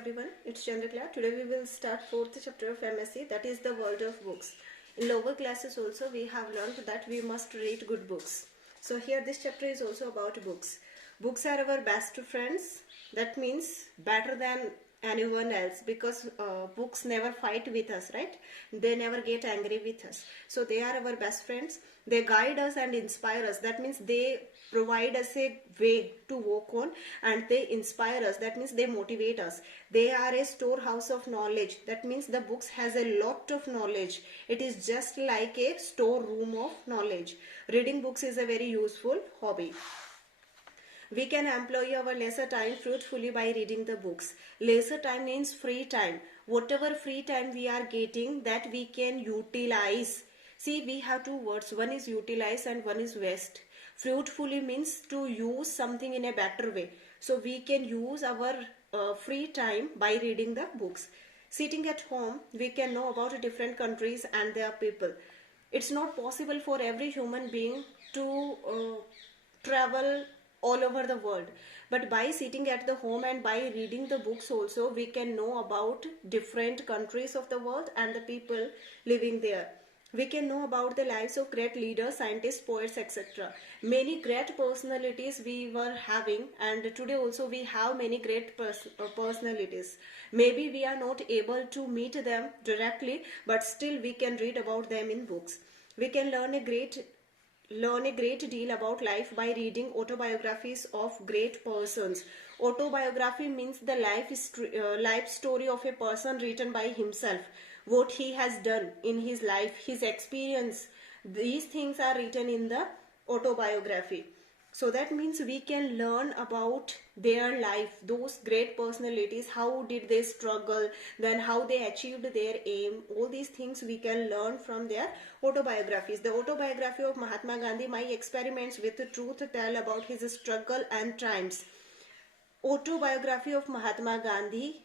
everyone, it's Chandrakala. Today we will start 4th chapter of MSc, that is the world of books. In lower classes also we have learned that we must read good books. So here this chapter is also about books. Books are our best friends, that means better than anyone else, because books never fight with us, right? They never get angry with us. So they are our best friends. They guide us and inspire us, that means they provide us a way to walk on, and they inspire us, that means they motivate us. They are a storehouse of knowledge, that means the books has a lot of knowledge. It is just like a storeroom of knowledge. Reading books is a very useful hobby. We can employ our leisure time fruitfully by reading the books. Leisure time means free time. Whatever free time we are getting, that we can utilize. See, we have two words. One is utilize and one is waste. Fruitfully means to use something in a better way. So we can use our free time by reading the books. Sitting at home, we can know about different countries and their people. It's not possible for every human being to travel all over the world, but by sitting at the home and by reading the books also, we can know about different countries of the world and the people living there. We can know about the lives of great leaders, scientists, poets, etc. Many great personalities we were having, and today also we have many great personalities. Maybe we are not able to meet them directly, but still we can read about them in books. We can learn a great deal about life by reading autobiographies of great persons. Autobiography means the life story of a person written by himself. What he has done in his life, his experience, these things are written in the autobiography. So that means we can learn about their life, those great personalities, how did they struggle, then how they achieved their aim. All these things we can learn from their autobiographies. The autobiography of Mahatma Gandhi, My Experiments with Truth, tell about his struggle and triumphs. Autobiography of Mahatma Gandhi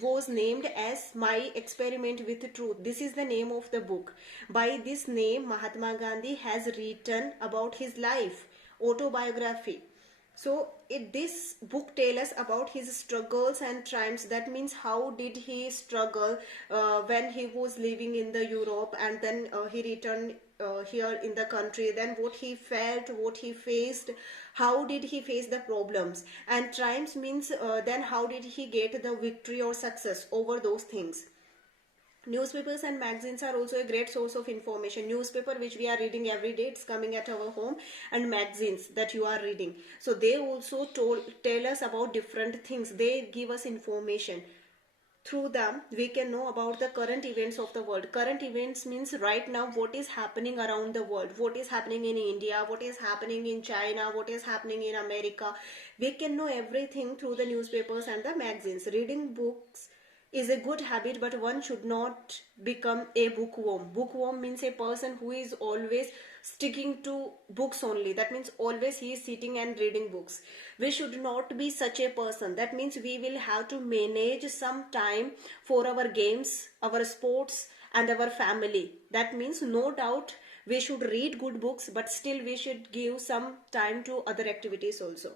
was named as My Experiment with Truth. This is the name of the book. By this name, Mahatma Gandhi has written about his life, autobiography. So this book tells us about his struggles and triumphs. That means how did he struggle when he was living in the Europe, and then he returned here in the country, then what he felt, what he faced, how did he face the problems, and triumphs means then how did he get the victory or success over those things. Newspapers and magazines are also a great source of information. Newspaper which we are reading every day, it's coming at our home, and magazines that you are reading. So they also tell us about different things. They give us information. Through them, we can know about the current events of the world. Current events means right now what is happening around the world. What is happening in India, what is happening in China, what is happening in America. We can know everything through the newspapers and the magazines. Reading books is a good habit, but one should not become a bookworm. Bookworm means a person who is always sticking to books only. That means always he is sitting and reading books. We should not be such a person. That means we will have to manage some time for our games, our sports, and our family. That means no doubt we should read good books, but still we should give some time to other activities also.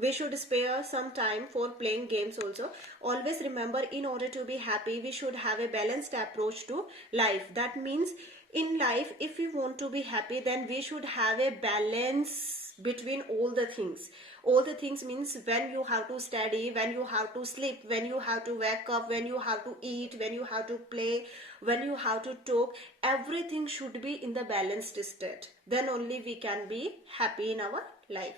We should spare some time for playing games also. Always remember, in order to be happy, we should have a balanced approach to life. That means in life, if we want to be happy, then we should have a balance between all the things. All the things means when you have to study, when you have to sleep, when you have to wake up, when you have to eat, when you have to play, when you have to talk. Everything should be in the balanced state. Then only we can be happy in our life.